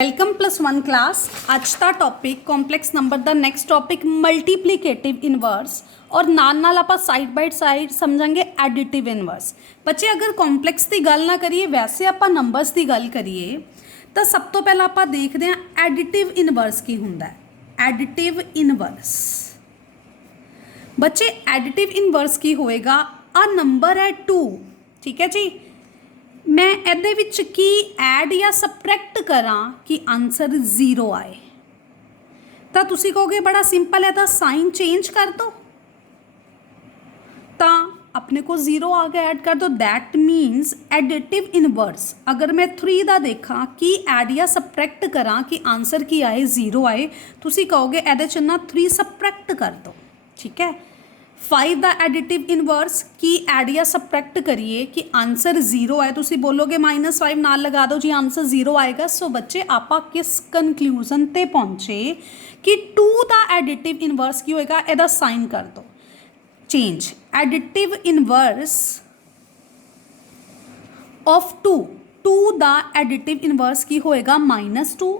Welcome +1 class. आज का topic complex number का नैक्सट टॉपिक मल्टीप्लीकेटिव इनवर्स और नाल आप साइड बाय साइड समझांगे एडिटिव इनवर्स। बच्चे अगर कॉम्पलैक्स की गल ना करिए वैसे आप नंबर्स की गल करिए तो सब तो पहला आप देखते हैं एडिटिव इनवर्स की होंदा है। एडिटिव इनवर्स बच्चे एडिटिव इनवर्स की होएगा आ नंबर है 2, ठीक है जी। मैं ਇਹਦੇ ਵਿੱਚ ਕੀ ਐਡ ਜਾਂ ਸਬਟਰੈਕਟ ਕਰਾਂ ਕਿ ਆਨਸਰ 0 ਆਏ ਤਾਂ ਤੁਸੀਂ ਕਹੋਗੇ ਬੜਾ ਸਿੰਪਲ ਹੈ, ਤਾਂ ਸਾइन चेंज कर दो ਤਾਂ अपने को 0 आ गया, ऐड कर दो। दैट मीनस एडिटिव इनवर्स अगर मैं 3 का देखा कि ऐड या सबट्रैक्ट करा कि आंसर की आए 0 आए, तुसी कहोगे ਇਹਦੇ ਚ ना 3 सबट्रैक्ट कर दो, ठीक है। 5 का एडिटिव इनवर्स की ऐड या सबट्रैक्ट करिए कि आंसर 0 आए, तुसी बोलोगे -5 नाल लगा दो जी आंसर 0 आएगा। सो बच्चे आप किस कनक्लूजन ते पहुंचे कि 2 का एडिटिव इनवर्स की होएगा, ਇਹਦਾ साइन कर दो चेंज। एडिटिव इनवर्स ऑफ 2 का एडिटिव इनवर्स की होएगा -2।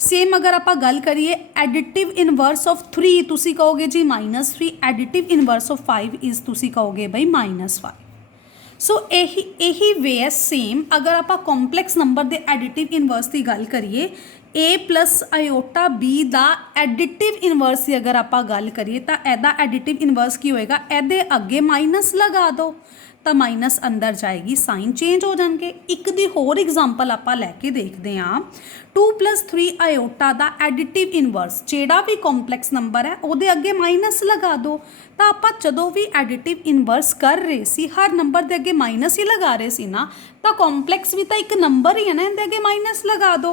सेम अगर आप गल करिए एडिटिव इनवर्स ऑफ 3 तुसी कहोगे जी -3। एडिटिव इनवर्स ऑफ 5 इज तुसी कहोगे भाई -5। सो यही वे है सेम अगर आप कॉम्पलैक्स नंबर के एडिटिव इनवर्स की गल करिए a प्लस आयोटा b का एडिटिव इनवर्स की अगर आप गल करिए तो एदा एडिटिव इनवर्स की होएगा, एदे अगे माइनस लगा दो तो माइनस अंदर जाएगी, साइन चेंज हो जाएंगे। एक दी होर एग्जाम्पल आप लैके देखते हैं 2 + 3 आयोटा का एडिटिव इनवर्स जेड़ा भी कॉम्पलैक्स नंबर है वो अगे माइनस लगा दो। तो आप जदों भी एडिटिव इनवर्स कर रहे सी हर नंबर के अगे माइनस ही लगा रहे सी ना, तो कॉम्पलैक्स भी तो एक नंबर ही है ना, इनके अगे माइनस लगा दो।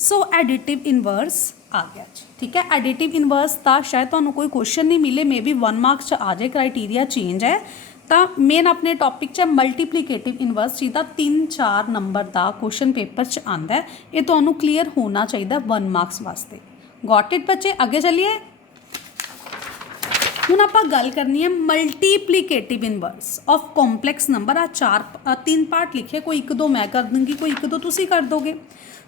सो एडिटिव इनवर्स आ गया, ठीक है। एडिटिव इनवर्स का शायद तुहानूं कोई क्वेश्चन नहीं मिले, मे बी 1 मार्क्स आ जाए, क्राइटेरिया चेंज है। तो मेन अपने टॉपिक च मल्टीप्लीकेटिव इनवर्स जिहदा 3-4 नंबर का क्वेश्चन पेपर च आंदा है, ये तुहानूं क्लीयर होना चाहिए 1 मार्क्स वास्ते। गॉट इट बच्चे, आगे चलिए। हुण आपां गल करनी है multiplicative inverse of complex number. आ 3 पार्ट लिखे, कोई 1-2 मैं कर दूँगी, कोई 1-2 तुसीं कर दोगे।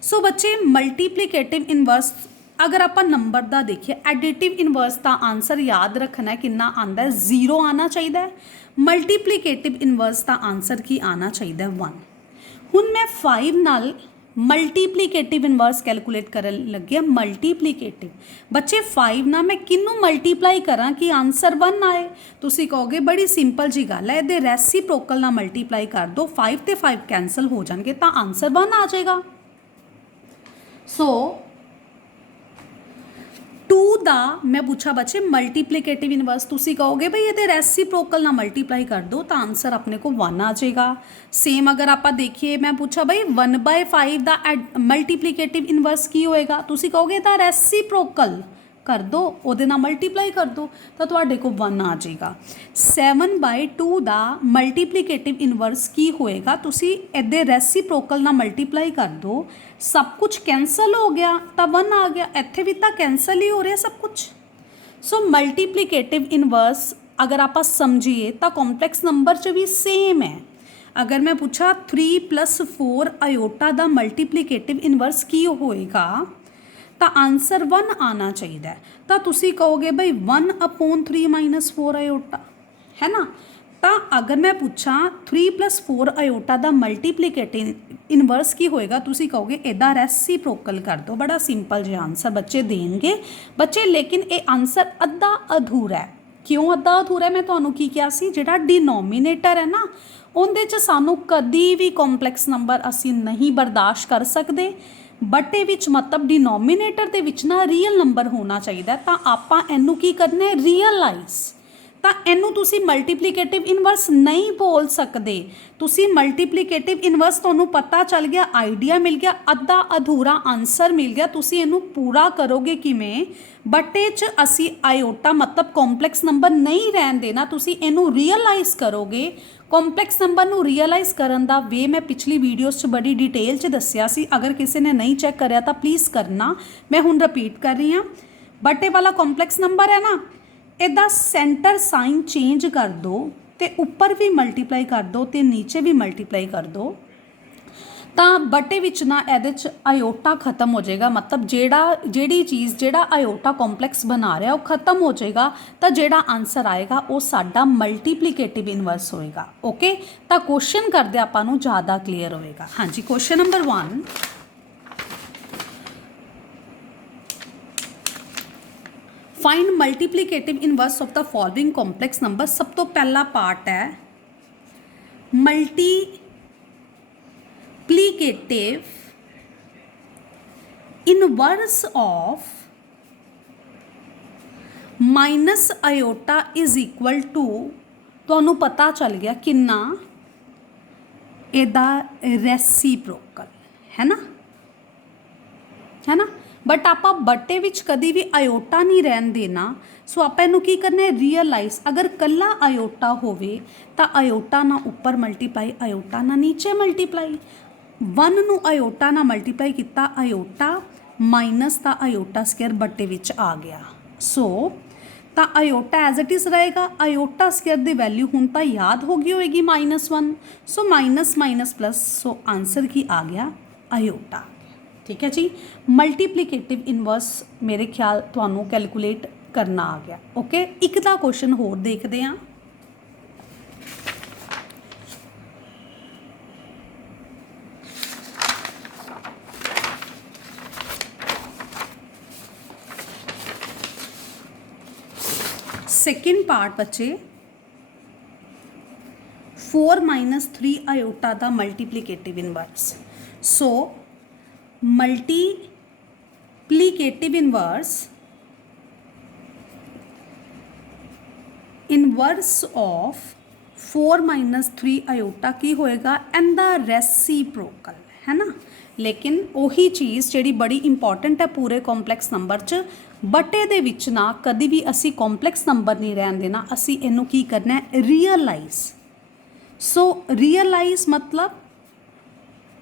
सो बच्चे मल्टीप्लीकेटिव इनवर्स अगर आप नंबर का देखिए एडिटिव इनवर्स का आंसर याद रखना है कितना आंदा है, 0 आना चाहिए। मल्टीप्लीकेटिव इनवर्स का आंसर की आना चाहिए 1। हुण मैं 5 नाल मल्टीप्लीकेटिव इनवर्स कैलकुलेट कर लगे। मल्टीप्लीकेटिव बच्चे 5 ना मैं किनू मल्टीप्लाई करा कि आंसर 1 आए, तुसी कहोगे बड़ी सिंपल जी गल है, ये रेसिप्रोकल ना मल्टीप्लाई कर दो, 5 ते 5 कैंसल हो जाएंगे तो आंसर 1 आ जाएगा। सो 2 का मैं पूछा बच्चे मल्टीप्लीकेटिव इनवर्स, तुसी कहोगे भाई ये रेसिप्रोकल ना मल्टीप्लाई कर दो तो आंसर अपने को 1 आ जाएगा। सेम अगर आप देखिए मैं पूछा भाई 1/5 का मल्टीप्लीकेटिव इनवर्स की होएगा, तुसी कहोगे तो रेसिप्रोकल कर दो, ਉਹਦੇ ਨਾਲ मल्टीप्लाई कर दो तो ਤੁਹਾਡੇ को 1 आ जाएगा। 7/2 का मल्टीप्लीकेटिव इनवर्स की होएगा, तुसी ਇਹਦੇ रेसिप्रोकल ਨਾਲ मल्टीप्लाई कर दो, सब कुछ कैंसल हो गया तो 1 आ गया। ਇੱਥੇ भी तो कैंसल ही हो रहा सब कुछ। सो मल्टीप्लीकेटिव इनवर्स अगर आप समझिए तो कॉम्पलैक्स नंबर च भी सेम है। अगर मैं पूछा 3 + 4 आयोटा का मल्टीप्लीकेटिव इनवर्स की होएगा तो आंसर 1 आना चाहिए। तो तुसी कहोगे भाई 1/3 - 4 आयोटा है ना। तो अगर मैं पूछा 3 + 4 आयोटा का मल्टीप्लीकेटिव इनवर्स की होएगा, तुसी कहोगे इहदा रेसिप्रोकल कर दो। बड़ा सिंपल जो आंसर बच्चे देंगे बच्चे, लेकिन ये आंसर अद्धा अधूरा है। क्यों अद्धा अधूरा है? मैं तुहानूं की कहा सी जिहड़ा डिनोमीनेटर है ना उहदे च सानूं कदी भी कॉम्पलैक्स नंबर असीं नहीं बर्दाश्त कर सकते, बट ये मतलब डिनोमीनेटर के विच ना रियल नंबर होना चाहिए। तो आपां इनू की करने रियलाइज, तो इनू तुसी मल्टीप्लीकेटिव इनवर्स नहीं बोल सकते। तुसी मल्टीप्लीकेटिव इनवर्स तुहानूं पता चल गया, आइडिया मिल गया, अद्धा अधूरा आंसर मिल गया, तुसी इनू पूरा करोगे किवें? बट ये च असी आयोटा मतलब कॉम्पलैक्स नंबर नहीं रहन देना, तुसी इनू रियलाइज करोगे। कॉम्पलैक्स नंबर नू रियलाइज करन दा वे मैं पिछली वीडियोज़ च बड़ी डिटेल च दस्सिया सी, अगर किसी ने नहीं चैक करिया तो प्लीज़ करना, मैं हुण रिपीट कर रही हाँ। बट ये वाला कॉम्पलैक्स नंबर है ना, इहदा सेंटर साइन चेंज कर दो, तो ऊपर भी मल्टीप्लाई कर दो तो नीचे भी मल्टीप्लाई कर दो, ਤਾਂ ਬਟੇ ਵਿੱਚ ਨਾ ਇਹਦੇ 'ਚ ਆਇਓਟਾ ਖਤਮ ਹੋ ਜਾਏਗਾ, ਮਤਲਬ ਜਿਹੜੀ ਚੀਜ਼ ਜਿਹੜਾ ਆਇਓਟਾ ਕੰਪਲੈਕਸ ਬਣਾ ਰਿਹਾ ਉਹ ਖਤਮ ਹੋ ਜਾਏਗਾ, ਤਾਂ ਜਿਹੜਾ ਆਨਸਰ ਆਏਗਾ ਉਹ ਸਾਡਾ ਮਲਟੀਪਲੀਕੇਟਿਵ ਇਨਵਰਸ ਹੋਏਗਾ। ਓਕੇ, ਤਾਂ ਕੁਐਸਚਨ ਕਰਦੇ ਆਪਾਂ ਨੂੰ ਜ਼ਿਆਦਾ ਕਲੀਅਰ ਹੋਏਗਾ। ਹਾਂਜੀ, question number 1, find multiplicative inverse of the following complex number. सब तो पहला पार्ट है multiplicative inverse of minus iota is equal to, तुहानू पता चल गया किन्ना इहदा रेसिप्रोकल है ना, है ना। बट आप बटे विच कभी भी आयोटा नहीं रहन देना, सो आप इनू की करना है रियलाइज। अगर कला आयोटा होवे तो आयोटा ना उपर मल्टीप्लाई, आयोटा ना नीचे मल्टीप्लाई। 1 नू आयोटा ना मल्टीप्लाई किया, आयोटा माइनस दा आयोटा स्केयर बटे विच आ गया। सो तो आयोटा एज इट इज़ रहेगा। आयोटा स्केयर दी वैल्यू हुण तां याद हो गई होएगी -1, so minus minus plus, so answer की आ गया आयोटा। ठीक है जी, मल्टीप्लीकेटिव इनवर्स मेरे ख्याल तुहानू कैलकुलेट करना आ गया। ओके, एक दा क्वेश्चन होर देखते हैं। सेकेंड पार्ट बच्चे 4 - 3 आयोटा दा multiplicative inverse. So multiplicative inverse of 4 - 3 iota की होएगा एंड द रेसिप्रोकल, है ना। लेकिन वही चीज़ जिहड़ी बड़ी इंपॉर्टेंट है पूरे कॉम्पलैक्स नंबर च, बटे दे विच ना कभी भी असी कॉम्पलैक्स नंबर नहीं रहन देना, असी इनू की करना है रियलाइज। सो रियलाइज मतलब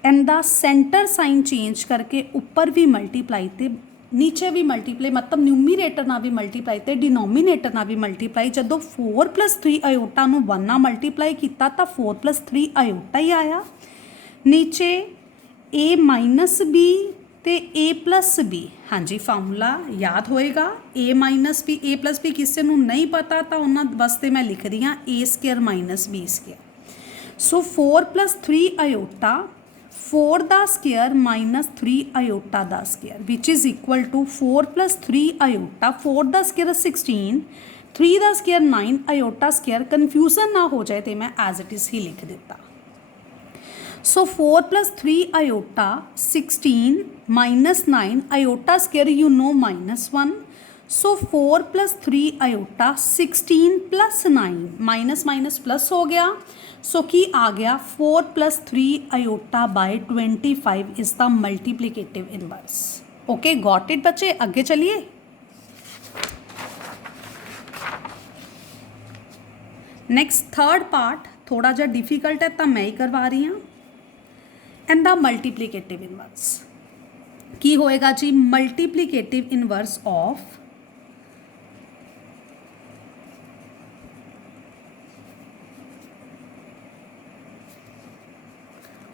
इनका सेंटर साइन चेंज करके ऊपर भी मल्टीप्लाई ते नीचे भी मल्टीप्लाई, मतलब न्यूमीरेटर ना भी मल्टीप्लाई ते डिनोमीनेटर ना भी मल्टीप्लाई। जदों 4 + 3 आयोटा नूं 1 नाल मल्टीप्लाई किया तो 4 + 3 आयोटा ही आया। नीचे a - b ते a + b, हाँ जी फार्मूला याद होएगा। a - b, a + b किसी नूं नहीं पता तो उन्होंने वास्ते मैं लिख रही हाँ a² - b²। सो 4 + 3 आयोटा 4 दा स्केयर -3 आयोटा दा square which is equal to 4 + 3 iota, 4 दा स्केयर 16, 3 दा स्केयर 9 आयोटा स्केयर। कन्फ्यूजन ना हो जाए तो मैं एज इट इज़ ही लिख दिता। So 4 + 3 iota 16 - 9 iota square you know -1। So 4 + 3 iota 16 + 9, minus minus plus हो गया। सो की आ गया 4 + 3 iota by 25 is the multiplicative inverse. Okay, got it बच्चे, आगे चलिए। नेक्स्ट थर्ड पार्ट थोड़ा जा डिफिकल्ट है तो मैं ही करवा रही हूँ। एंड द मल्टीप्लीकेटिव इनवर्स की होएगा जी, multiplicative inverse of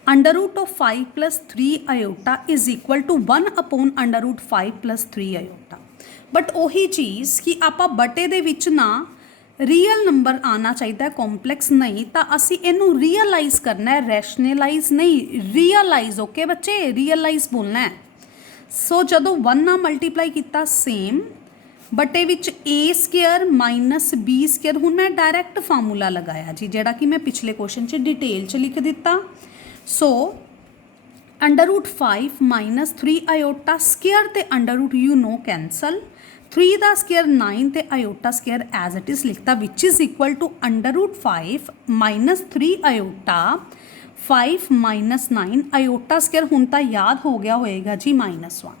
√5 + 3 iota is equal to 1/√5 + 3 iota. But वही चीज़ कि आप बटे दे विच ना रियल नंबर आना चाहिए, कॉम्पलैक्स नहीं, तो असी इनू रियलाइज करना है, रैशनलाइज नहीं, रियलाइज। ओके बच्चे, रियलाइज बोलना है। सो जदों 1 ना मल्टीप्लाई किया सेम बटे विच a² - b²। हुण मैं डायरैक्ट फार्मूला लगाया जी, जिहड़ा कि मैं पिछले क्वेश्चन च डिटेल च लिख दिता। सो √5 - 3 आयोटा स्केयर ते under root you know cancel, 3 दा स्केयर 9 ते iota square as it is लिखता, which is equal to √5 - 3 iota 5 - 9 iota square. हुण तां याद हो गया होएगा जी -1।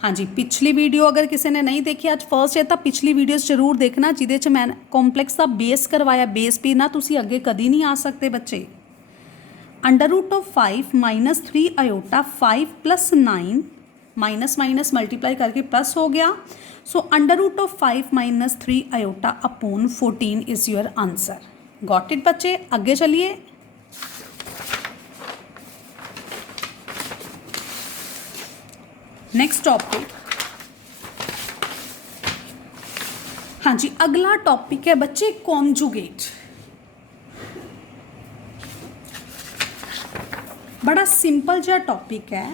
हाँ जी, पिछली वीडियो अगर किसी ने नहीं देखी आज फर्स्ट है तो पिछली वीडियोज़ जरूर देखना, जिहदे च मैं कॉम्पलैक्स का बेस करवाया। बेस भी ना तुसी अगे कभी नहीं आ सकते बच्चे। √5 - 3 आयोटा 5 + 9 माइनस माइनस मल्टीप्लाई करके प्लस हो गया। सो √5 - 3 iota upon 14 is your answer. Got it बच्चे, आगे चलिए। नेक्स्ट टॉपिक, हाँ जी, अगला टॉपिक है बच्चे कॉन्जुगेट। बड़ा सिंपल जा टॉपिक है,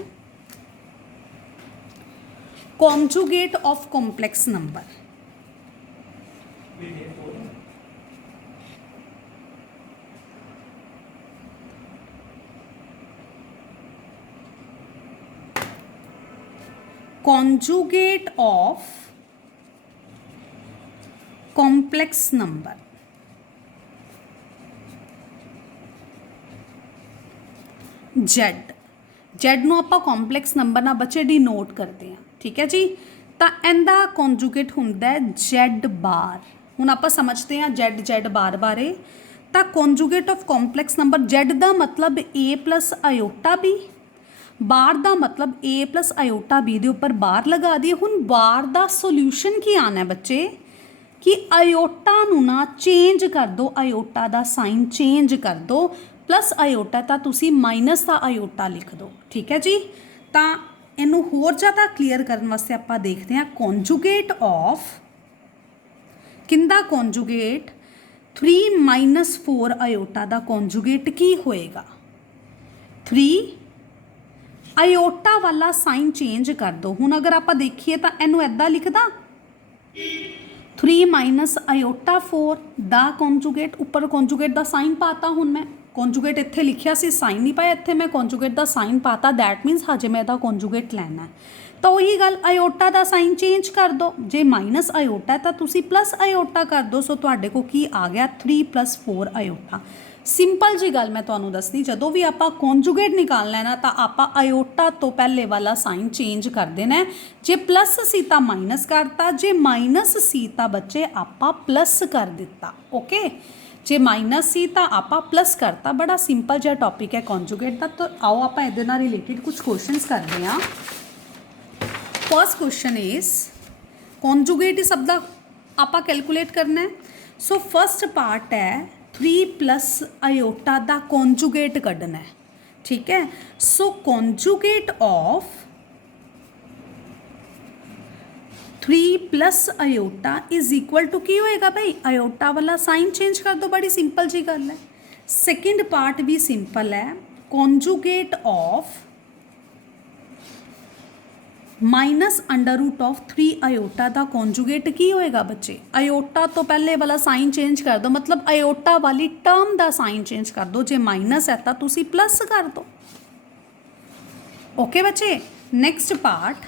conjugate of complex number. Conjugate of complex number. Z ਨੂੰ ਆਪਾਂ ਕੰਪਲੈਕਸ ਨੰਬਰ ਨਾਲ ਬੱਚੇ ਡਿਨੋਟ ਕਰਦੇ ਹਾਂ, ਠੀਕ ਹੈ ਜੀ। ਤਾਂ ਇਹਦਾ ਕੰਜੂਗੇਟ ਹੁੰਦਾ ਹੈ ਜ਼ੈਡ ਬਾਰ। ਹੁਣ ਆਪਾਂ ਸਮਝਦੇ ਹਾਂ ਜ਼ੈਡ ਬਾਰ ਬਾਰੇ। ਤਾਂ conjugate of complex number, Z ਦਾ ਮਤਲਬ a ਪਲਸ ਆਇਓਟਾ b, ਬਾਰ ਦਾ ਮਤਲਬ a ਪਲਸ ਆਇਓਟਾ b ਦੇ ਉੱਪਰ ਬਾਰ ਲਗਾ ਦਈਏ। ਹੁਣ ਬਾਰ ਦਾ ਸੋਲਿਊਸ਼ਨ ਕੀ ਆਣਾ ਬੱਚੇ ਕਿ ਆਇਓਟਾ ਨੂੰ ਨਾ ਚੇਂਜ ਕਰ ਦਿਓ, ਆਇਓਟਾ ਦਾ ਸਾਈਨ ਚੇਂਜ ਕਰ ਦਿਓ। प्लस आयोटा तो तुसी माइनस का आयोटा लिख दो, ठीक है जी। तो इनू होर ज़्यादा क्लीयर करने वास्ते आप देखते हैं कॉन्जुगेट ऑफ किंदा कॉन्जुगेट 3 माइनस 4 आयोटा का कॉन्जुगेट की होएगा। 3 आयोटा वाला साइन चेंज कर दो। हुण अगर आप देखिए तो इनू इदा लिखदा 3 माइनस आयोटा 4 दा कॉन्जुगेट, उपर कॉन्जुगेट का साइन पाता। हुण मैं कॉन्जुगेट इत्थे लिखिया सी, साइन नहीं पाया, इत्थे मैं कॉन्जुगेट का साइन पाता, दैट मीनस हजे मैं इहदा कॉन्जुगेट लैना है। तो वही गल, आयोटा का साइन चेंज कर दो। जे माइनस आयोटा है तो तुसी प्लस आयोटा कर दो। सो तुहाडे को की आ गया 3 + 4 आयोटा। सिंपल जी गल मैं तुहानूं दसनी, जदों भी आपां कॉन्जुगेट निकालना है ना तो आपां आयोटा तो पहले वाला साइन चेंज कर देना है। जे प्लस सी तो माइनस करता, जे माइनस सी तो बच्चे आपां प्लस कर दिता। ओके, जे माइनस सी तो आपां प्लस करता। बड़ा सिंपल जिहा टॉपिक है कॉन्जुगेट का। तो आओ आपां इहदे नाल रिलेटेड कुछ क्वेश्चंस करते हैं। फर्स्ट क्वेश्चन इज कॉन्जुगेट इस शब्द आपां कैलकुलेट करना है। सो फर्स्ट पार्ट है 3 + आयोटा का कॉन्जुगेट कढ़ना है, ठीक है। So conjugate of 3 + iota is equal to की होएगा भाई, आयोटा वाला साइन चेंज कर दो। बड़ी सिंपल जी गल है। सेकंड पार्ट भी सिंपल है, कॉन्जुगेट ऑफ -√3 आयोटा का कॉन्जुगेट की होएगा बच्चे, आयोटा तो पहले वाला साइन चेंज कर दो, मतलब आयोटा वाली टर्म का साइन चेंज कर दो। जे माइनस है तो तुसी प्लस कर दो। ओके बच्चे, next part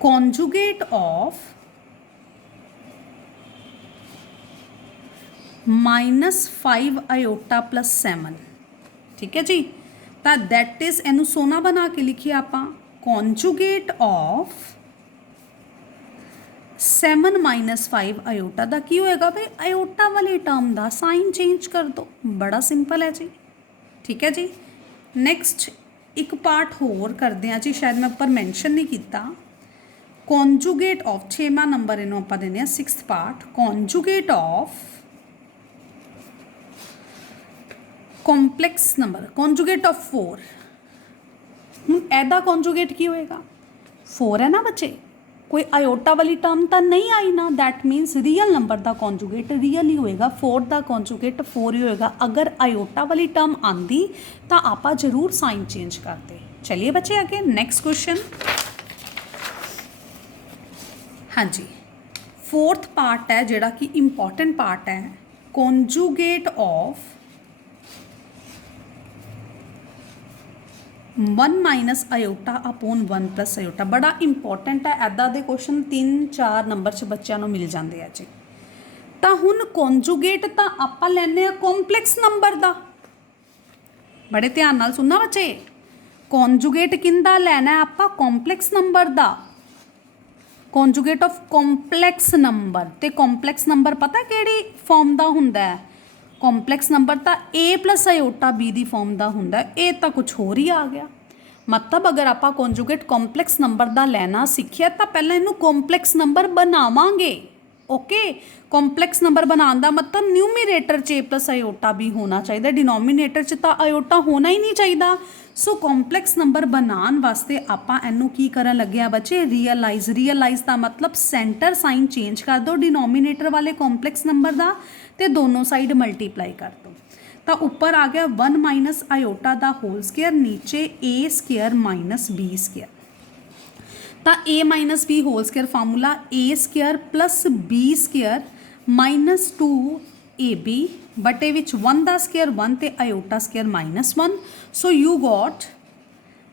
conjugate of -5 iota + 7, ठीक है जी। तो दैट इज इनू सोना बना के लिखिए आप, कॉन्जुगेट ऑफ 7 - 5 आयोटा का की होएगा भाई, आयोटा वाली टर्म का साइन चेंज कर दो। बड़ा सिंपल है जी, ठीक है जी। नैक्सट एक पार्ट होर करते हैं जी, शायद मैं उपर मैंशन नहीं किया। कॉन्जुगेट ऑफ 6वां नंबर इनू आप देने 6th part, conjugate of complex number, conjugate of 4। हूँ एदा कॉन्जुगेट की होएगा, 4 है ना बच्चे, कोई आयोटा वाली टर्म तो नहीं आई ना, दैट मीनस रियल नंबर का कॉन्जुगेट रियल ही होएगा। 4 का कॉन्जुगेट 4 ही होएगा। अगर आयोटा वाली टर्म आती तो आप जरूर साइन चेंज करते। चलिए बच्चे आगे नेक्स्ट क्वेश्चन। हाँ जी, 4th पार्ट है जोड़ा कि इंपॉर्टेंट पार्ट है, conjugate of 1 - iota upon 1 + iota. बड़ा इंपॉर्टेंट है, ऐदा दे क्वेश्चन 3-4 नंबर च बच्चों को मिल जाते हैं जी। तो हुण कॉन्जुगेट तो आप लैने कॉम्प्लैक्स नंबर का, बड़े ध्यान नाल सुनना बच्चे, कॉन्जुगेट किंदा लैना है आप, कॉम्प्लैक्स नंबर का, कॉन्जुगेट ऑफ कॉम्प्लैक्स नंबर। तो कॉम्प्लैक्स नंबर पता किहड़ी फॉर्म का हुंदा है, कॉम्प्लैक्स नंबर तो A + आयोटा B की फॉर्म का हुंदा है। ये तो कुछ होर ही आ गया। मतलब अगर आप कॉन्जुगेट कॉम्प्लैक्स नंबर का लैना सीखिया तो पहले इनू कॉम्प्लैक्स नंबर बनावांगे, ओके कॉम्पलैक्स नंबर बनाने का मतलब न्यूमीरेटर च ए प्लस आयोटा भी होना चाहिए, डिनोमीनेटर च तो आयोटा होना ही नहीं चाहिए। सो कॉम्पलैक्स नंबर बनाने वास्ते आपां इनू की करन लगे आ बच्चे, रियलाइज का मतलब सेंटर साइन चेंज कर दो डिनोमीनेटर वाले कॉम्पलैक्स नंबर का, तो दोनों साइड मल्टीप्लाई कर दो। तो ऊपर आ गया 1 माइनस आयोटा का होल स्केयर, नीचे a square minus b square. तो a minus b whole square formula a square plus B square minus 2 A b बटे विच 1 का स्केयर 1 तो iota square -1। So you got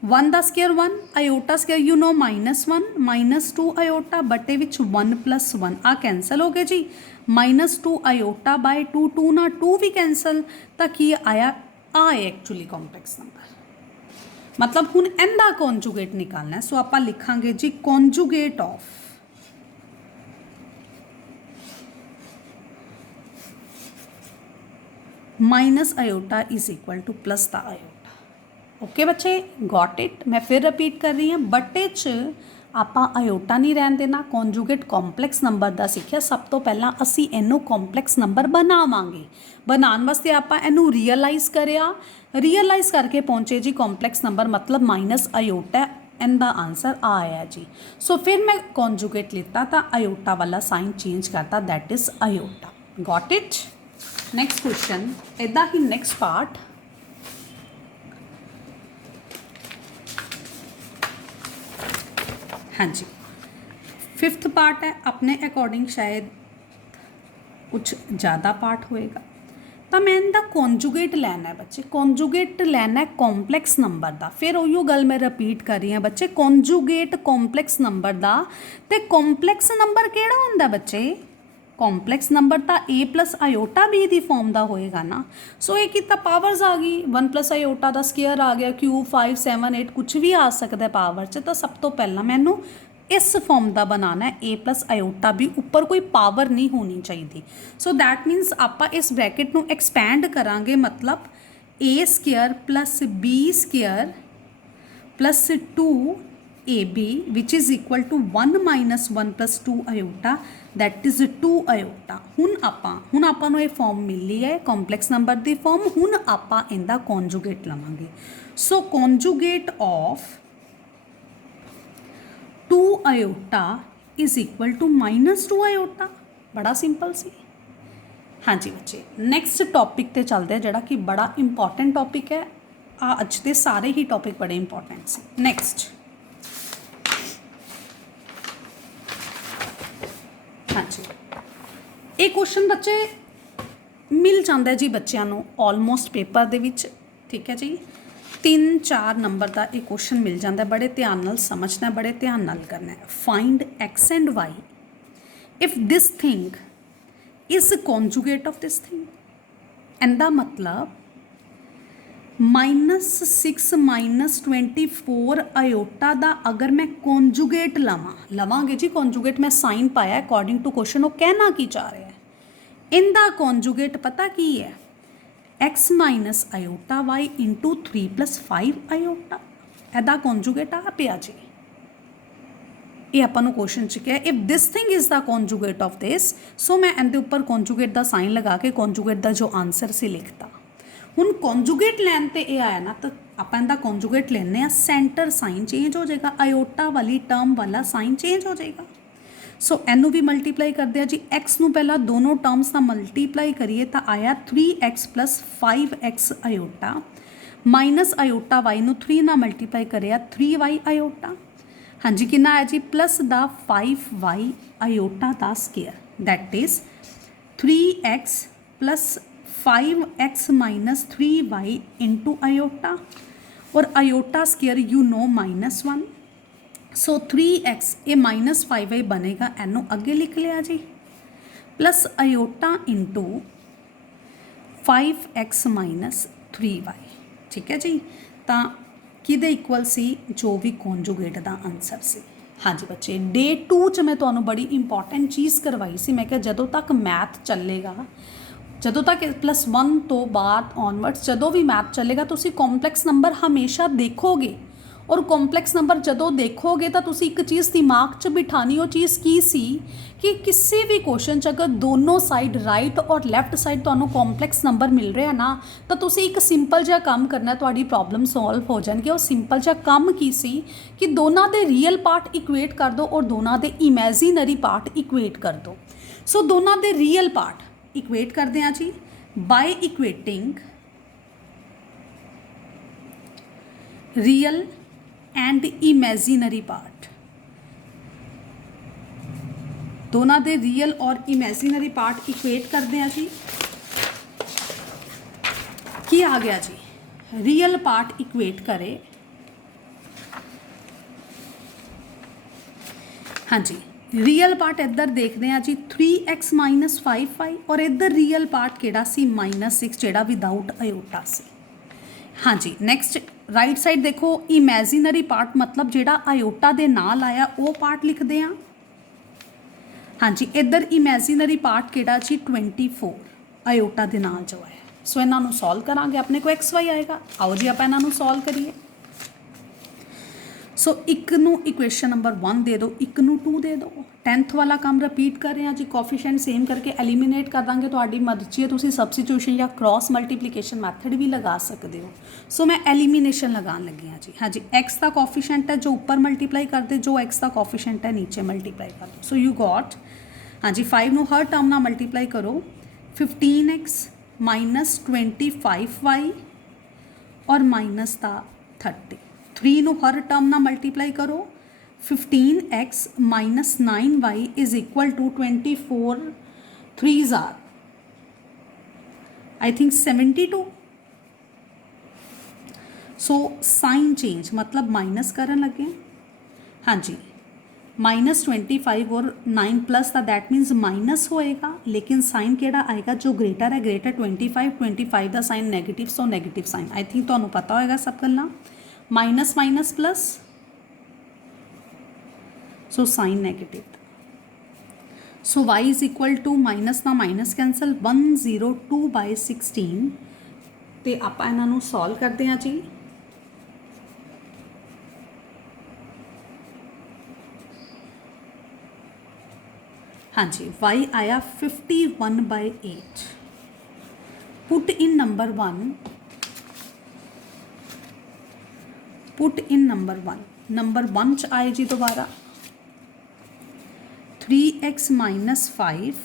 1 का square 1 iota square you know -1 -2 iota बटे which 1 + 1 uh cancel हो गए जी, -2 iota bye 2 2 ना 2 भी cancel. तो की आया आ एक्चुअली कॉम्पलैक्स नंबर, मतलब हुण इहदा कॉन्जुगेट निकालना है। सो आप लिखांगे जी conjugate of minus iota is equal to plus the iota. Okay बच्चे गॉट इट। मैं फिर रिपीट कर रही हूँ, बटे च आप आयोटा नहीं रहन देना, कॉन्जुगेट कॉम्पलैक्स नंबर का सीखिया। सब तो पहला असी इनू कॉम्पलैक्स नंबर बनावांगे, बनाने वास्ते आप इनू रियलाइज करके पहुँचे जी कॉम्पलैक्स नंबर मतलब माइनस आयोटा, इनका आंसर आया जी। सो फिर मैं कॉन्जुगेट लिता तो आयोटा वाला साइन चेंज करता, that is iota. Got it. Next question इदा ही नेक्स्ट पार्ट, हाँ जी 5th पार्ट है, अपने अकॉर्डिंग शायद कुछ ज़्यादा पार्ट होएगा। तो मैं इनका कॉन्जुगेट लेना है बच्चे, कॉन्जुगेट लेना है कॉम्पलैक्स नंबर का। फिर उहियो गल मैं रिपीट कर रही हूँ बच्चे, कॉन्जुगेट कॉम्पलैक्स नंबर का। तो कॉम्पलैक्स नंबर केड़ा हुंदा बच्चे, कॉम्पलैक्स नंबर तो ए प्लस आयोटा बी की फॉर्म का होएगा ना। सो ये कितना पावर्स आ गई, 1 + आयोटा का स्केयर आ गया, क्यूब 5 7 8 कुछ भी आ सकता है पावर च। तो सब तो पहला मैनू इस फॉर्म का बनाना है, ए प्लस आयोटा भी, ऊपर कोई पावर नहीं होनी चाहिए। सो दैट मीनस आप इस ब्रैकेट को एक्सपैंड करांगे, मतलब A square plus B square plus 2 A B which is equal to 1 - 1 + 2 iota, that is 2 iota. हुण आपां नूं ये फॉर्म मिली है कॉम्पलैक्स नंबर की फॉर्म, हुण आपां इहदा कॉन्जुगेट लवांगे। So conjugate of 2 iota is equal to -2 iota, बड़ा सिंपल सी। हाँ जी बच्चे नैक्सट टॉपिक ते चलते हैं, जिहड़ा कि बड़ा इंपॉर्टेंट टॉपिक है। अज के सारे ही टॉपिक बड़े इंपॉर्टेंट से। नैक्सट हाँ जी ये क्वेश्चन बच्चे मिल जाता है जी बच्चों को ऑलमोस्ट पेपर दे विच, ठीक है जी। 3-4 नंबर का एक क्वेश्चन मिल जाता है, बड़े ध्यान नाल समझना, बड़े ध्यान नाल करना है। Find x and y if this thing is conjugate of this thing. इनका मतलब -6 - 24 आयोटा का अगर मैं कॉन्जुगेट लवांगे जी, कॉन्जुगेट मैं साइन पाया अकॉर्डिंग टू क्वेश्चन, वो कहना की चाह रहा है। इनका कॉन्जुगेट पता की है, x - आयोटा y × 3 + 5 आयोटा, इहदा कॉन्जुगेट आ पिया जी। ये अपन क्वेश्चन च क्या, if this thing is the conjugate of this, so मैं इहदे उपर कॉन्जुगेट का साइन लगा के कॉन्जुगेट का जो आंसर से लिखता। हुण कॉन्जुगेट लैन ते ये आया ना, तो आप इहदा कॉन्जुगेट लेने, सेंटर साइन चेंज हो जाएगा, आयोटा वाली टर्म वाला साइन चेंज हो जाएगा। सो इनू भी मल्टीप्लाई करते हैं जी, एक्स नू पहला दोनों टर्म्स का मल्टीप्लाई करिए तो आया 3x + 5x iota, minus iota Y नू 3 ना मल्टीप्लाई करिया 3y आयोटा। हाँ जी कितना आया जी, प्लस द 5y आयोटा का square, that is 3x + 5x - 3y × iota, और iota square you know -1। So 3x ये -5y बनेगा, एनू अगे लिख लिया जी, प्लस आयोटा × 5x - 3y, ठीक है जी। तो किदे इक्वल सी, जो भी कॉन्जुगेट का आंसर से। हाँ जी बच्चे डे 2 च मैं तुहानू बड़ी इंपॉर्टेंट चीज़ करवाई सी, मैं क्या जदों तक मैथ चलेगा, जदों तक +1 तो बाद ऑनवर्ड्स जदों भी मैथ चलेगा, तुसी कॉम्पलैक्स नंबर हमेशा देखोगे और कॉम्पलैक्स नंबर जदों देखोगे तो तुसी एक चीज़ दिमाग च बिठानी, वो चीज़ की सी कि किसी भी क्वेश्चन च अगर दोनों साइड राइट और लैफ्ट साइड तुहानूं कॉम्पलैक्स नंबर मिल रहा ना, तो तुसी एक सिंपल जिहा काम करना, तुहाडी प्रॉब्लम सॉल्व हो जाएगी। और सिंपल जिहा काम की सी कि दोनों दे रियल पार्ट इक्वेट कर दो और दोनों दे इमेजिनरी पार्ट इक्वेट कर दो। सो दोनों दे रियल पार्ट इक्वेट करते हैं जी by equating real and imaginary part. दोनों दे रियल और इमेजिनरी पार्ट इक्वेट करते हैं जी। की आ गया जी, रियल पार्ट इक्वेट करे, हाँ जी रियल पार्ट इधर देखते हैं जी 3x माइनस 5y और इधर रियल पार्ट केड़ा सी -6 जेड़ा विदाउट आयोटा सी। हाँ जी नैक्सट राइट साइड देखो इमेजिनरी पार्ट मतलब जेड़ा आयोटा दे नाल आया वो पार्ट लिखते हैं। हाँ जी इधर इमेजिनरी पार्ट केड़ा जी 24 आयोटा दे नाल जो है। सो इन्हों सॉल्व करांगे अपने को XY आएगा। आओ जी आप इन्हों सॉल्व करिए। सो एक नू इक्वेशन नंबर 1 दे दो, एक नू 2 दे दो। 10th वाला काम रिपीट कर रहे हैं जी, कोफिशिएंट सेम करके एलिमिनेट कर देंगे। तो मर्जी है, तुम सबस्टिट्यूशन या क्रॉस मल्टीप्लीकेशन मैथड भी लगा सकते हो। सो मैं एलिमिनेशन लगान लगी हाँ जी। हाँ जी एक्स का कोफिशिएंट है जो ऊपर मल्टीप्लाई कर दे, जो एक्स का कोफिशिएंट है नीचे मल्टीप्लाई कर दो। सो यू गॉट हाँ जी 5 नू हर टर्म ना मल्टीप्लाई करो 15x माइनस 25y और माइनस का 30। 3 नू हर टर्म ना मल्टीप्लाई करो 15x minus 9y is equal to 24 3s are I think 72। So sign change मतलब माइनस करन लगे। हाँ जी -25 और 9 प्लस था दैट मीन्स माइनस होएगा, लेकिन साइन केड़ा आएगा जो ग्रेटर है, ग्रेटर 25 का sign negative, so negative sign. I think तुहानू पता होएगा सब गल्लां। Minus minus plus so sign negative. So y is equal to minus ना माइनस कैंसल 102/16 तो आप इन्हों सॉल्व करते हैं जी। हाँ जी y आया 51/8। Put in number 1, put in number 1, number 1 च आए जी दोबारा 3x minus 5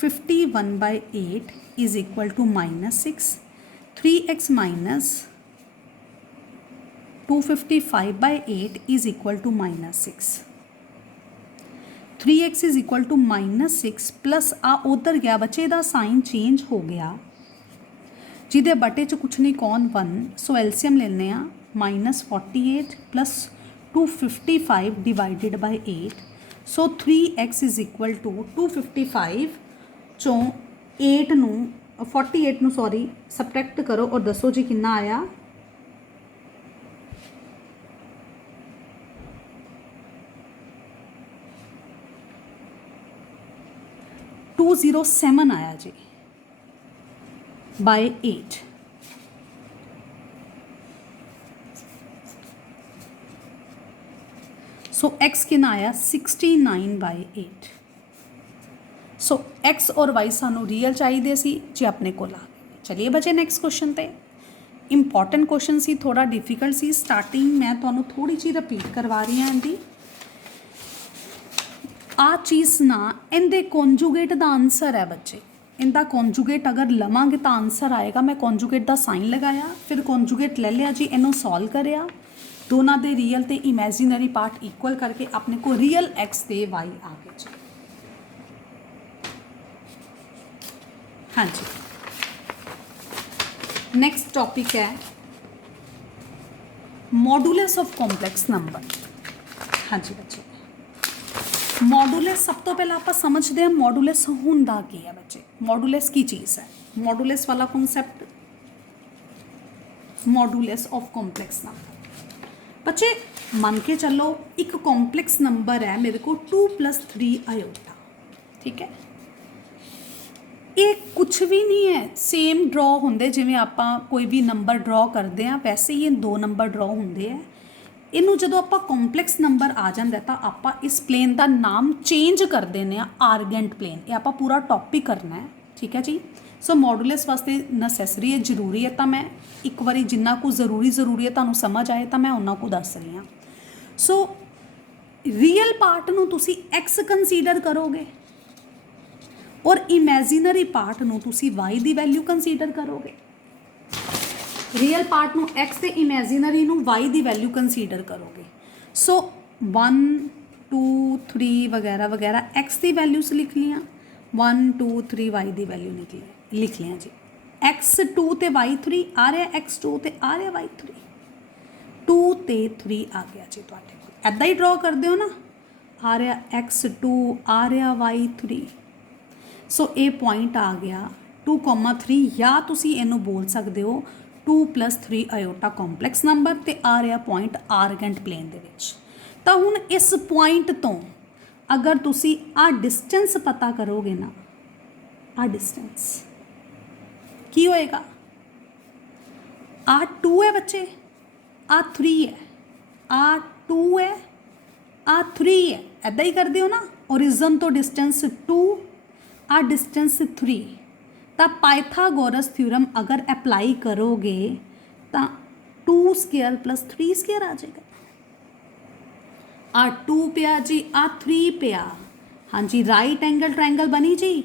51/8 is equal to -6। 3x minus 255/8 is equal to -6। 3x is equal to -6 plus आ उधर गया बच्चे का साइन चेंज हो गया जिदे बटे च कुछ नहीं कौन 1। सो एलसीएम लेने -48 plus 255 divided by 8। So 3x is equal to 255 चों 8 नू 48 नू सॉरी सबट्रैक्ट करो और दसो जी कितना आया। टू 207 आया जी बाय 8। सो x कितना आया 69/8। सो x और y सानू रियल चाहिए सी जी अपने को ला। चलिए बचे नैक्सट क्वेश्चन पे। इंपॉर्टेंट क्वेश्चन सी, थोड़ा डिफिकल्ट सी। स्टार्टिंग मैं तुहानू थोड़ी जी रिपीट करवा रही हाँ इनकी। आ चीज़ ना इनके कॉन्जुगेट का आंसर है बच्चे। इनका कॉन्जुगेट अगर लवांगे तो आंसर आएगा। मैं कॉन्जुगेट का साइन लगाया, फिर कॉन्जुगेट ले लिया जी, इनू सॉल्व कराया, दोनों दे रियल ते इमेजिनरी पार्ट इक्वल करके अपने को रियल एक्स ते वाई आ गए जी। हाँ जी नेक्स्ट टॉपिक है मॉडुलस ऑफ कॉम्पलैक्स नंबर। हाँ जी बच्चे मॉडुलस सब तो पहले आप समझते हैं मॉडुलस हुंदा की है बच्चे। मॉडुलस की चीज़ है, मॉडुलस वाला concept modulus of complex number. बच्चे मान के चलो एक कॉम्पलैक्स नंबर है मेरे को 2 + 3 आयोटा, ठीक है। ये कुछ भी नहीं है, सेम ड्रॉ होंगे जिमें आप कोई भी नंबर ड्रॉ करते हैं वैसे ही ये 2 नंबर ड्रॉ होंगे है। ਇਹਨੂੰ ਜਦੋਂ ਆਪਾਂ ਕੰਪਲੈਕਸ ਨੰਬਰ ਆ ਜਾਂਦਾ ਤਾਂ ਆਪਾਂ ਇਸ ਪਲੇਨ ਦਾ ਨਾਮ ਚੇਂਜ ਕਰ ਦਿੰਦੇ ਆ ਆਰਗੈਂਟ ਪਲੇਨ। ਇਹ ਆਪਾਂ ਪੂਰਾ ਟੌਪਿਕ ਕਰਨਾ ਹੈ, ਠੀਕ ਹੈ ਜੀ। ਸੋ ਮੋਡੂਲਸ ਵਾਸਤੇ ਨੈਸੈਸਰੀ ਹੈ, ਜ਼ਰੂਰੀ ਹੈ, ਤਾਂ ਮੈਂ ਇੱਕ ਵਾਰੀ ਜਿੰਨਾ ਕੁ ਜ਼ਰੂਰੀ ਹੈ ਤੁਹਾਨੂੰ ਸਮਝ ਆਏ ਤਾਂ ਮੈਂ ਉਹਨਾਂ ਕੁ ਦੱਸ ਰਹੀ ਹਾਂ। ਸੋ ਰੀਅਲ ਪਾਰਟ ਨੂੰ ਤੁਸੀਂ x ਕੰਸੀਡਰ ਕਰੋਗੇ ਔਰ ਇਮੈਜਿਨਰੀ ਪਾਰਟ ਨੂੰ ਤੁਸੀਂ y ਦੀ ਵੈਲਿਊ ਕੰਸੀਡਰ ਕਰੋਗੇ। ਰੀਅਲ ਪਾਰਟ ਨੂੰ x ਤੇ ਇਮੈਜਿਨਰੀ ਨੂੰ y ਦੀ ਵੈਲਿਊ ਕੰਸੀਡਰ ਕਰੋਗੇ। ਸੋ 1 2 3 ਵਗੈਰਾ ਵਗੈਰਾ x ਦੀ ਵੈਲਿਊਸ ਲਿਖ ਲੀਆਂ, 1 2 3 y ਦੀ ਵੈਲਿਊ ਲਿਖ ਲਿਆ ਜੀ। x2 ਤੇ y3 ਆ ਰਿਹਾ, x2 ਤੇ ਆ ਰਿਹਾ y3, 2 ਤੇ 3 ਆ ਗਿਆ ਜੀ ਤੁਹਾਡੇ ਕੋਲ। ਇੱਦਾਂ ਹੀ ਡਰਾ ਕਰਦੇ ਹੋ ਨਾ, ਆ ਰਿਹਾ x2 ਆ ਰਿਹਾ y3। ਸੋ ਇਹ ਪੁਆਇੰਟ ਆ ਗਿਆ 2,3, ਜਾਂ ਤੁਸੀਂ ਇਹਨੂੰ ਬੋਲ ਸਕਦੇ ਹੋ 2 + 3 ਆਇਓਟਾ ਕੰਪਲੈਕਸ ਨੰਬਰ, ਤੇ ਆ ਰਿਹਾ ਪੁਆਇੰਟ ਆਰਗੈਂਟ ਪਲੇਨ ਦੇ ਵਿੱਚ। ਤਾਂ ਹੁਣ ਇਸ ਪੁਆਇੰਟ ਤੋਂ ਅਗਰ ਤੁਸੀਂ ਆ ਡਿਸਟੈਂਸ ਪਤਾ ਕਰੋਗੇ ਨਾ, ਆ ਡਿਸਟੈਂਸ ਕੀ ਹੋਏਗਾ, ਆ 2 ਹੈ ਬੱਚੇ, ਆ 3 ਹੈ, ਆ 2 ਹੈ, ਆ 3 ਹੈ। ਇੱਦਾਂ ਹੀ ਕਰਦੇ ਹੋ ਨਾ, ਓਰੀਜਨ ਤੋਂ ਡਿਸਟੈਂਸ 2, ਆ ਡਿਸਟੈਂਸ 3। ਤਾਂ ਪਾਇਥਾਗੋਰਸ ਥਿਊਰਮ ਅਗਰ ਅਪਲਾਈ ਕਰੋਗੇ ਤਾਂ 2² + 3² ਆ ਜਾਏਗਾ। ਆ 2 ਪਿਆ ਜੀ, ਆ 3 ਪਿਆ, ਹਾਂਜੀ ਰਾਈਟ ਐਂਗਲ ਟ੍ਰਾਇੰਗਲ ਬਣੀ ਜੀ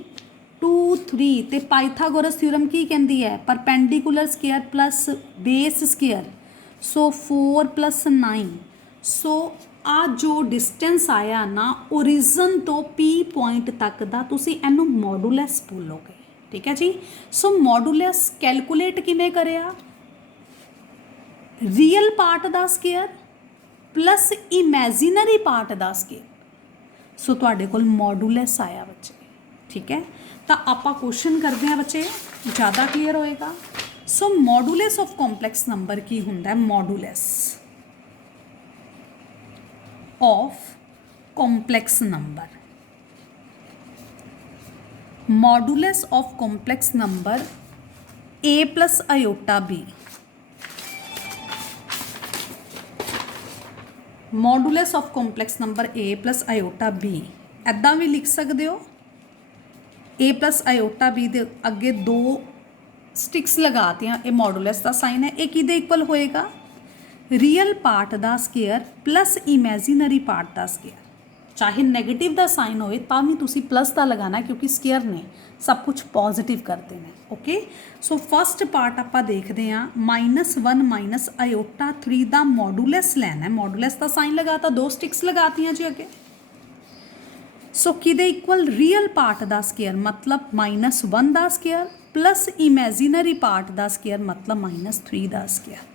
2 3। ਤੇ ਪਾਇਥਾਗੋਰਸ ਥਿਊਰਮ ਕੀ ਕਹਿੰਦੀ ਹੈ, perpendicular square plus base square, so 4 + 9। So ਆ ਜੋ ਡਿਸਟੈਂਸ ਆਇਆ ਨਾ ਓਰੀਜਨ ਤੋਂ P ਪੁਆਇੰਟ ਤੱਕ ਦਾ, ਤੁਸੀਂ ਇਹਨੂੰ ਮੋਡੂਲਸ ਬੋਲੋਗੇ, ਠੀਕ ਹੈ ਜੀ। ਸੋ ਮੋਡੂਲਸ ਕੈਲਕੂਲੇਟ ਕਿਵੇਂ ਕਰਿਆ, ਰੀਅਲ ਪਾਰਟ ਦਾ ਸਕੁਅਰ ਪਲੱਸ ਇਮੈਜਿਨਰੀ ਪਾਰਟ ਦਾ ਸਕੁਅਰ। ਸੋ ਤੁਹਾਡੇ ਕੋਲ ਮੋਡੂਲਸ ਆਇਆ ਬੱਚੇ, ਠੀਕ ਹੈ। ਤਾਂ ਆਪਾਂ ਕੁਐਸਚਨ ਕਰਦੇ ਹਾਂ ਬੱਚੇ, ਜ਼ਿਆਦਾ ਕਲੀਅਰ ਹੋਏਗਾ। So modulus of complex number ਕੀ ਹੁੰਦਾ ਹੈ, modulus of complex number, modulus of complex number a + iota b। Modulus of complex number a + iota b ਇੱਦਾਂ ਵੀ ਲਿਖ ਸਕਦੇ ਹੋ, a + ਆਇਓਟਾ b ਦੇ ਅੱਗੇ 2 ਸਟਿਕਸ ਲਗਾਤੀਆਂ, ਇਹ ਮੋਡੂਲਸ ਦਾ ਸਾਈਨ ਹੈ। ਇਹ ਕਿਹਦੇ ਇਕੁਅਲ ਹੋਏਗਾ, ਰੀਅਲ ਪਾਰਟ ਦਾ ਸਕੁਅਰ ਪਲੱਸ ਇਮੈਜਿਨਰੀ ਪਾਰਟ ਦਾ ਸਕੁਅਰ। ਚਾਹੇ ਨੈਗੇਟਿਵ ਦਾ ਸਾਈਨ ਹੋਏ ਤਾਂ ਵੀ ਤੁਸੀਂ ਪਲੱਸ ਦਾ ਲਗਾਉਣਾ, ਕਿਉਂਕਿ ਸਕੁਅਰ ਨੇ ਸਭ ਕੁਝ ਪੋਜ਼ਿਟਿਵ ਕਰਦੇ ਨੇ, ਓਕੇ। ਸੋ ਫਸਟ ਪਾਰਟ ਆਪਾਂ ਦੇਖਦੇ ਹਾਂ, -1 - ਆਇਓਟਾ 3 ਦਾ ਮੋਡੂਲਸ ਲੈਣਾ। ਮੋਡੂਲਸ ਦਾ ਸਾਈਨ ਲਗਾਤਾ, 2 ਸਟਿਕਸ ਲਗਾਤੀਆਂ ਜੀ ਅੱਗੇ। ਸੋ ਕਿਹਦੇ ਇਕੁਅਲ, ਰੀਅਲ ਪਾਰਟ ਦਾ ਸਕੁਅਰ ਮਤਲਬ -1 ਦਾ ਸਕੁਅਰ ਪਲੱਸ ਇਮੈਜਿਨਰੀ ਪਾਰਟ ਦਾ ਸਕੁਅਰ ਮਤਲਬ -3 ਦਾ ਸਕੁਅਰ।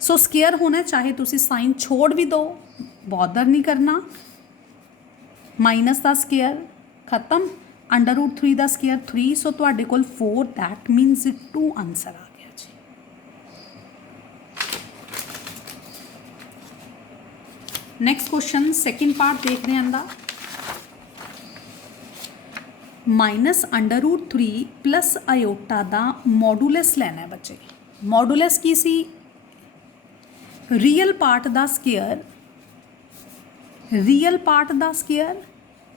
ਸੋ ਸਕੁਅਰ ਹੋਣਾ, ਚਾਹੇ ਤੁਸੀਂ ਸਾਈਨ ਛੋੜ ਵੀ ਦਿਓ, ਬੌਦਰ ਨਹੀਂ ਕਰਨਾ। ਮਾਈਨਸ ਦਾ ਸਕੁਅਰ ਖਤਮ, √3 ਦਾ ਸਕੁਅਰ 3। ਸੋ ਤੁਹਾਡੇ ਕੋਲ 4, ਦੈਟ ਮੀਨਸ 2 ਆਨਸਰ ਆ ਗਿਆ ਜੀ। ਨੈਕਸਟ ਕੁਐਸਚਨ, ਸੈਕਿੰਡ ਪਾਰਟ ਦੇਖਦੇ ਹਾਂ ਦਾ, -√3 + ਆਇਓਟਾ ਦਾ ਮੋਡੂਲਸ ਲੈਣਾ ਬੱਚੇ। ਮੋਡੂਲਸ ਕੀ ਸੀ, ਰੀਅਲ ਪਾਰਟ ਦਾ ਸਕੁਅਰ, ਰੀਅਲ ਪਾਰਟ ਦਾ ਸਕੁਅਰ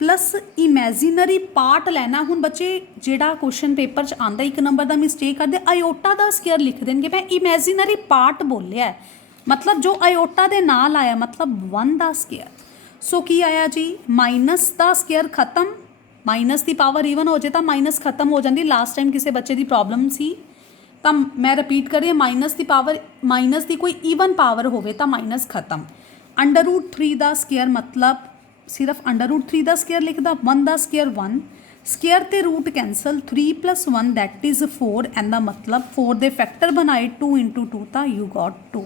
ਪਲੱਸ ਇਮੈਜਿਨਰੀ ਪਾਰਟ ਲੈਣਾ। ਹੁਣ ਬੱਚੇ ਜਿਹੜਾ ਕੁਐਸਚਨ ਪੇਪਰ 'ਚ ਆਉਂਦਾ 1 ਨੰਬਰ ਦਾ ਮਿਸਟੇਕ ਕਰਦੇ, ਆਇਓਟਾ ਦਾ ਸਕੁਅਰ ਲਿਖ ਦੇਣਗੇ, ਮੈਂ ਇਮੈਜਿਨਰੀ ਪਾਰਟ ਬੋਲਿਆ, ਮਤਲਬ ਜੋ ਆਇਓਟਾ ਦੇ ਨਾਲ ਆਇਆ ਮਤਲਬ 1 ਦਾ ਸਕੁਅਰ। ਸੋ ਕੀ ਆਇਆ ਜੀ, ਮਾਈਨਸ ਦਾ ਸਕੁਅਰ ਖਤਮ, ਮਾਈਨਸ ਦੀ ਪਾਵਰ ਈਵਨ ਹੋ ਜਾਏ ਤਾਂ ਮਾਈਨਸ ਖਤਮ ਹੋ ਜਾਂਦੀ। ਲਾਸਟ ਟਾਈਮ ਕਿਸੇ ਬੱਚੇ ਦੀ ਪ੍ਰੋਬਲਮ ਸੀ, ਤਾਂ ਮੈਂ ਰਿਪੀਟ ਕਰ ਰਹੀ ਹਾਂ, ਮਾਈਨਸ ਦੀ ਪਾਵਰ, ਮਾਈਨਸ ਦੀ ਕੋਈ ਈਵਨ ਪਾਵਰ ਹੋਵੇ ਤਾਂ ਮਾਈਨਸ ਖਤਮ। √3 ਦਾ ਸਕੁਅਰ ਮਤਲਬ ਸਿਰਫ √3 ਦਾ ਸਕੁਅਰ ਲਿਖਦਾ, 1 ਦਾ ਸਕੁਅਰ 1, ਸਕੁਅਰ ਤੇ ਰੂਟ ਕੈਂਸਲ, 3 + 1 ਦੈਟ ਇਜ਼ 4, ਇਹਦਾ ਮਤਲਬ 4 ਦੇ ਫੈਕਟਰ ਬਣਾਏ 2 × 2 ਤਾਂ ਯੂ ਗॉट 2।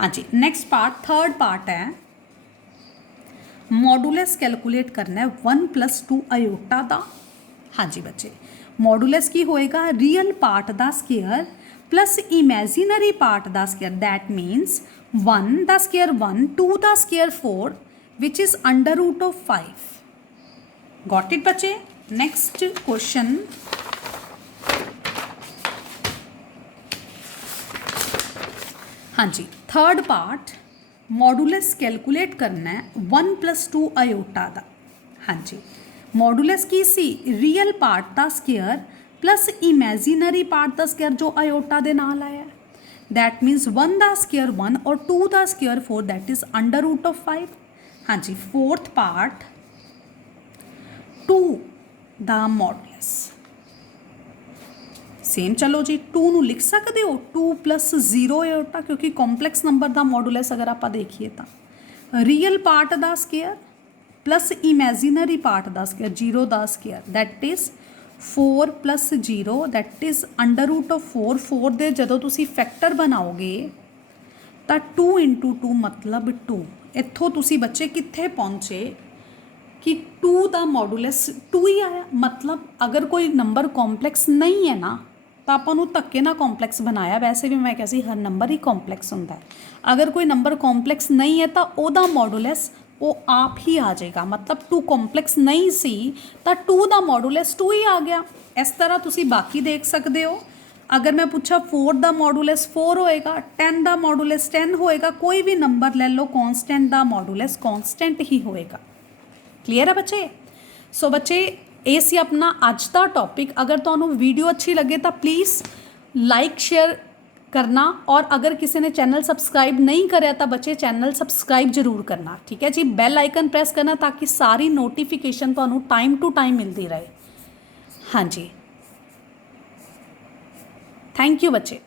ਹਾਂਜੀ ਨੈਕਸਟ ਪਾਰਟ, ਥਰਡ ਪਾਰਟ ਹੈ, ਮੋਡੂਲਸ ਕੈਲਕੂਲੇਟ ਕਰਨਾ ਹੈ 1 + 2 ਆਇਓਟਾ ਦਾ। ਹਾਂਜੀ ਬੱਚੇ, ਮੋਡੂਲਸ ਕੀ ਹੋਏਗਾ, ਰੀਅਲ ਪਾਰਟ ਦਾ ਸਕੁਅਰ ਪਲੱਸ ਇਮੈਜਿਨਰੀ ਪਾਰਟ ਦਾ ਸਕੁਅਰ, ਦੈਟ ਮੀਨਸ 1 ਦਾ ਸਕੁਅਰ 1, 2 ਦਾ square 4 which is √5। Got it ਬੱਚੇ। next question, ਹਾਂਜੀ ਥਰਡ ਪਾਰਟ, मॉडुलस कैलकुलेट करना है 1+2 आयोटा का। हाँ जी, मॉडुलस की सी रियल पार्ट का स्केयर प्लस इमेजिनरी पार्ट का स्केयर जो आयोटा दे नाल आया। दैट मीनस 1 का स्केयर 1 और 2 का स्केयर 4, दैट इज √5। हाँ जी, फोर्थ पार्ट 2 ਦਾ मॉडुलस सेम। चलो जी 2 ਨੂੰ लिख सकते हो 2 + 0 आयोटा, क्योंकि कॉम्पलैक्स नंबर का मॉडुलस अगर आप देखिए तो रियल पार्ट का स्केयर प्लस इमेजिनरी पार्ट का स्केयर 0 का square, that is 4 + 0 that is √4। 4 ਦੇ ਜਦੋਂ ਤੁਸੀਂ ਫੈਕਟਰ ਬਣਾਓਗੇ ਤਾਂ 2 × 2 मतलब 2। ਇੱਥੋਂ ਤੁਸੀਂ ਬੱਚੇ ਕਿੱਥੇ ਪਹੁੰਚੇ कि 2 ਦਾ ਮੋਡੂਲਸ 2 ਹੀ ਆਇਆ। मतलब अगर कोई नंबर कॉम्पलैक्स नहीं है ना तो ਆਪਾਂ ਨੂੰ ਧੱਕੇ ਨਾਲ कॉम्पलैक्स बनाया। वैसे भी मैं कैसी हर नंबर ही कॉम्पलैक्स ਹੁੰਦਾ है। अगर कोई नंबर कॉम्पलैक्स नहीं है तो ਉਹਦਾ ਮੋਡੂਲਸ ਉਹ ਆਪ ਹੀ ਆ ਜਾਏਗਾ। मतलब 2 कॉम्पलैक्स नहीं सी तो 2 ਦਾ ਮੋਡੂਲਸ 2 ਹੀ ਆ ਗਿਆ। ਇਸ ਤਰ੍ਹਾਂ ਤੁਸੀਂ ਬਾਕੀ ਦੇਖ ਸਕਦੇ ਹੋ। अगर मैं पूछा 4 ਦਾ ਮੋਡੂਲਸ 4 ਹੋਏਗਾ, 10 ਦਾ ਮੋਡੂਲਸ 10 ਹੋਏਗਾ। कोई भी नंबर ले लो, कॉन्स्टेंट ਦਾ ਮੋਡੂਲਸ कॉन्स्टेंट ही होएगा। क्लीयर है बच्चे? सो बच्चे ये सी अपना अज का टॉपिक। अगर तुहानू वीडियो अच्छी लगे तो प्लीज़ लाइक शेयर करना, और अगर किसी ने चैनल सब्सक्राइब नहीं करा तो बच्चे चैनल सब्सक्राइब जरूर करना। ठीक है जी, बैल आइकन प्रेस करना ताकि सारी नोटिफिकेशन तुहानू टाइम टू टाइम मिलती रहे। हाँ जी, थैंक यू बच्चे।